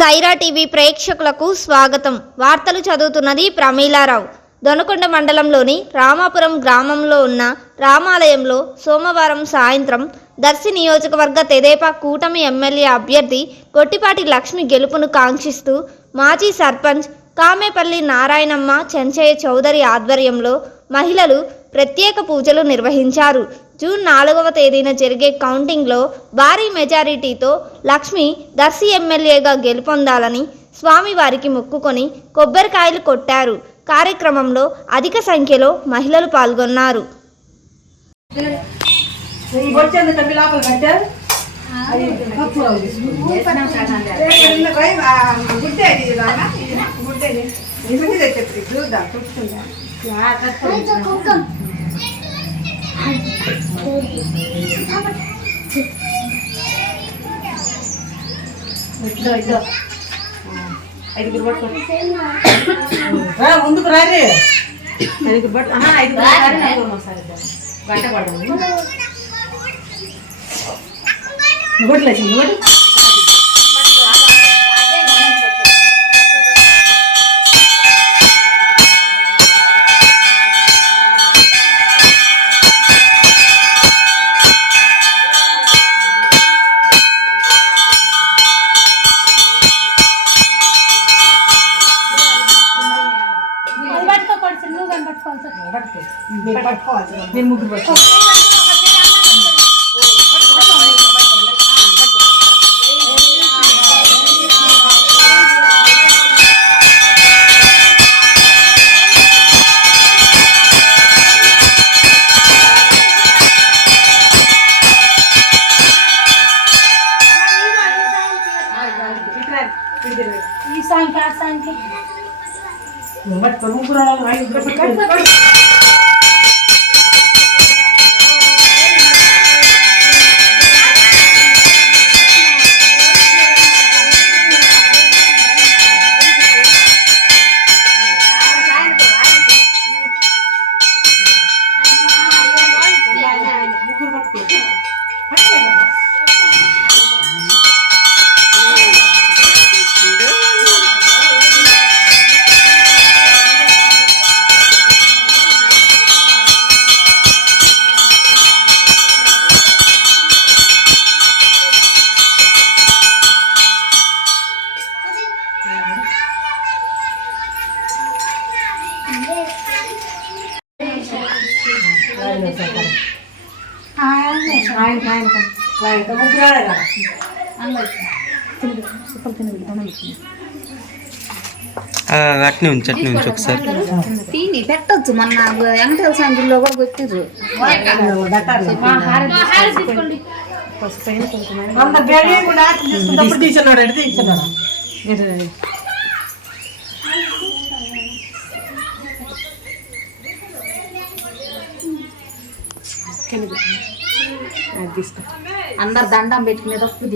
Sye Raa TV ప్రేక్షకులకు స్వాగతం. వార్తలు చదువుతున్నది ప్రమీలారావు. దొనకొండ మండలంలోని రామాపురం గ్రామంలో ఉన్న రామాలయంలో సోమవారం సాయంత్రం దర్శి నియోజకవర్గ తెదేపా కూటమి ఎమ్మెల్యే అభ్యర్థి గొట్టిపాటి లక్ష్మి గెలుపును కాంక్షిస్తూ మాజీ సర్పంచ్ కామేపల్లి నారాయణమ్మ చెంచయ్య చౌదరి ఆధ్వర్యంలో మహిళలు ప్రత్యేక పూజలు నిర్వహించారు. జూన్ 4వ తేదీన జరిగే కౌంటింగ్లో భారీ మెజారిటీతో లక్ష్మి దర్శి ఎమ్మెల్యేగా గెలుపొందాలని స్వామివారికి మొక్కుకొని కొబ్బరికాయలు కొట్టారు. కార్యక్రమంలో అధిక సంఖ్యలో మహిళలు పాల్గొన్నారు. ముందుకు రారే ఐదుగురు బట్ గంట పడదు నేను ముగ్గురు పట్టుకో ఈ సాయంకి ఆ సాయంకి ముగ్గురు అట్నే ఉంచి ఒకసారి తిని పెట్టచ్చు. మొన్న వెంకటేశ్వర సంచుల్లో కూడా పెట్టిర్రు. అందరు దండం పెట్టుకునేటప్పుడు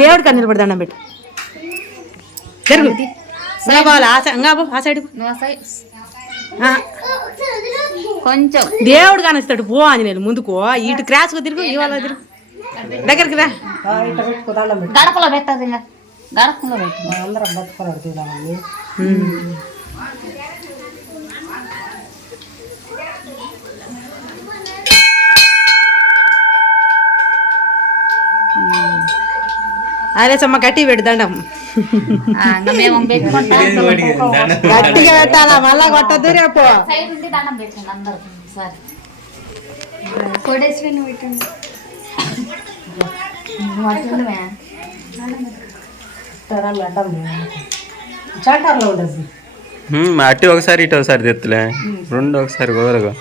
దేవుడికి నిలబడి దండం పెట్టు ఆ సైడ్ కొంచెం దేవుడు కానిస్తాడు. పో ఆంజనేయులు ముందుకు ఇటు క్రాస్గా తిరుగు ఇవాళ తిరుగు దగ్గరికి రా. గడపలో పెట్టదు. ఇంకా గడపలో పెట్టు. అందరం బతుకున్నాడు. అరే సమ్మ గట్టి పెట్టు దండం. మేము పెట్టుకుంటాం. గట్టిగా పెట్టాలా మళ్ళా కొట్టద్దు రేపు. సైడ్ నుండి దండం పెట్టండి అందరూ. సరే కోడేశ్వరిని పెట్టండి. అట్టి ఒకసారి ఇటు ఒకసారి తెత్తలే రెండు ఒకసారి కుదరగా.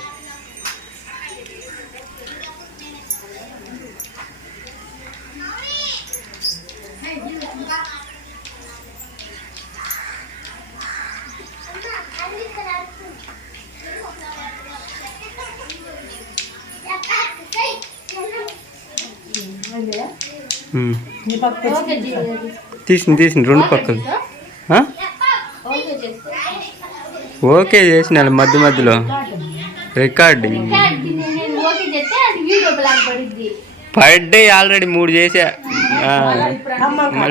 తీసిన రెండు పక్కలు ఓకే చేసిన మధ్య మధ్యలో రికార్డింగ్ పర్ డే ఆల్రెడీ 3 చేసా.